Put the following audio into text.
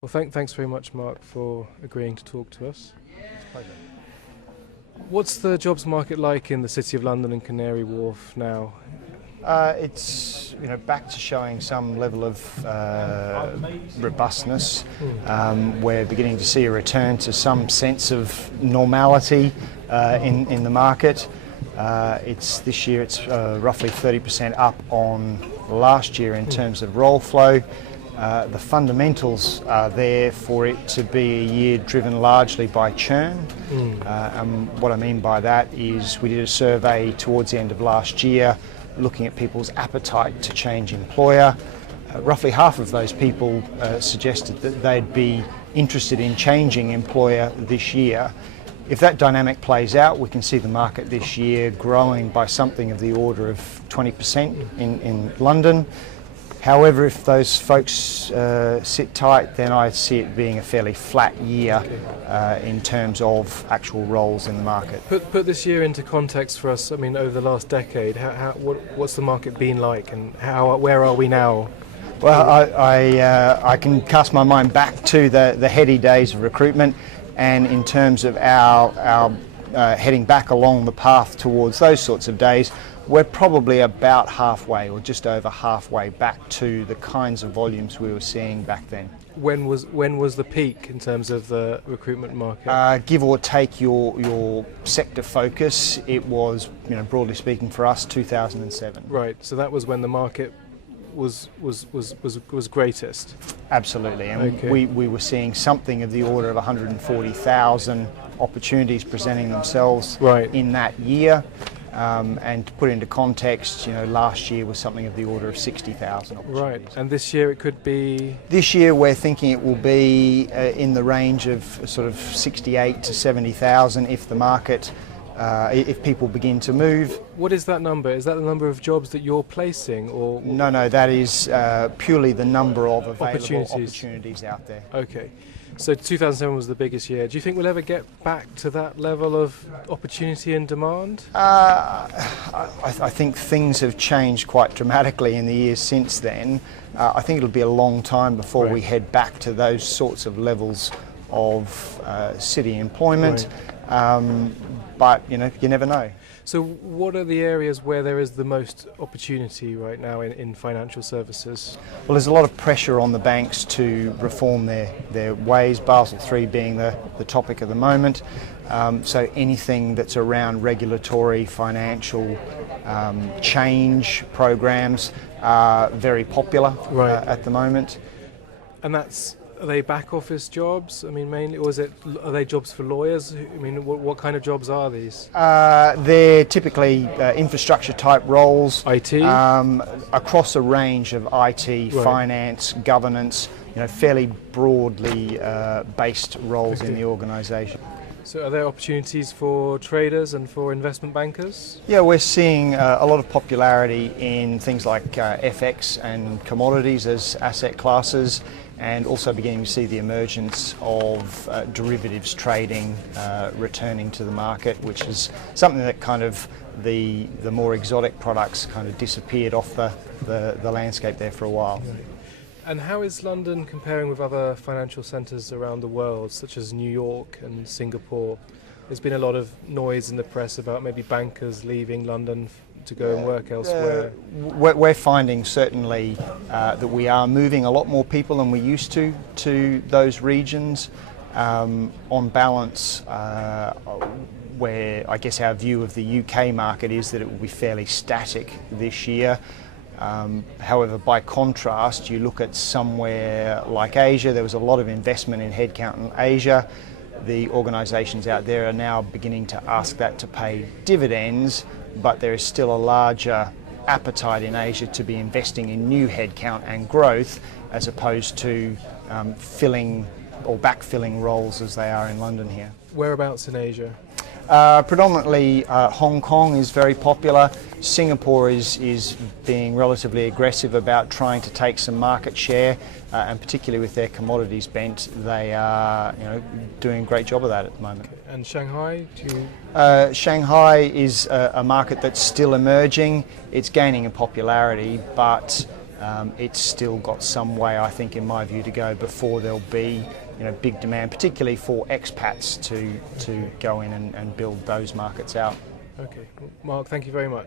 Well, thanks very much, Mark, for agreeing to talk to us. It's a pleasure. What's the jobs market like in the City of London and Canary Wharf now? It's back to showing some level of robustness. We're beginning to see a return to some sense of normality in the market. This year it's roughly 30% up on last year in terms of roll flow. The fundamentals are there for it to be a year driven largely by churn. And what I mean by that is we did a survey towards the end of last year looking at people's appetite to change employer. Roughly half of those people suggested that they'd be interested in changing employer this year. If that dynamic plays out, we can see the market this year growing by something of the order of 20% in London. However, if those folks sit tight, then I see it being a fairly flat year in terms of actual roles in the market. Put this year into context for us. I mean, over the last decade, what's the market been like, and where are we now? Well, I can cast my mind back to the heady days of recruitment, and in terms of our heading back along the path towards those sorts of days, we're probably about halfway or just over halfway back to the kinds of volumes we were seeing back then. When was the peak in terms of the recruitment market? Give or take your sector focus, it was, broadly speaking for us, 2007. Right, so that was when the market was greatest. Absolutely, and okay. we were seeing something of the order of 140,000 opportunities presenting themselves in that year. And to put into context, last year was something of the order of 60,000 opportunities. Right, and this year it could be? This year we're thinking it will be in the range of sort of 68 to 70,000 if the market, if people begin to move. What is that number? Is that the number of jobs that you're placing, or? No, that is purely the number of available opportunities out there. Okay. So 2007 was the biggest year. Do you think we'll ever get back to that level of opportunity and demand? I think things have changed quite dramatically in the years since then. I think it'll be a long time before we head back to those sorts of levels of city employment. But you never know. So what are the areas where there is the most opportunity right now in financial services? Well, there's a lot of pressure on the banks to reform their ways, Basel III being the topic of the moment. So anything that's around regulatory, financial change programs are very popular at the moment. And are they back office jobs? I mean, mainly, or are they jobs for lawyers? I mean, what kind of jobs are these? They're typically infrastructure type roles. IT? Across a range of IT, finance, governance, fairly broadly based roles in the organisation. So are there opportunities for traders and for investment bankers? Yeah, we're seeing a lot of popularity in things like FX and commodities as asset classes, and also beginning to see the emergence of derivatives trading returning to the market, which is something that kind of the more exotic products kind of disappeared off the landscape there for a while. Right. And how is London comparing with other financial centres around the world, such as New York and Singapore? There's been a lot of noise in the press about maybe bankers leaving London to go and work elsewhere. We're finding certainly that we are moving a lot more people than we used to those regions. On balance, where I guess our view of the UK market is that it will be fairly static this year. However, by contrast, you look at somewhere like Asia, there was a lot of investment in headcount in Asia. The organisations out there are now beginning to ask that to pay dividends, but there is still a larger appetite in Asia to be investing in new headcount and growth as opposed to filling or backfilling roles as they are in London here. Whereabouts in Asia? Predominantly Hong Kong is very popular. Singapore is being relatively aggressive about trying to take some market share, and particularly with their commodities bent, they are doing a great job of that at the moment. Okay. And Shanghai? Shanghai is a market that's still emerging. It's gaining in popularity, but it's still got some way, I think, in my view, to go before there'll be big demand, particularly for expats to go in and build those markets out. Okay, well, Mark, thank you very much.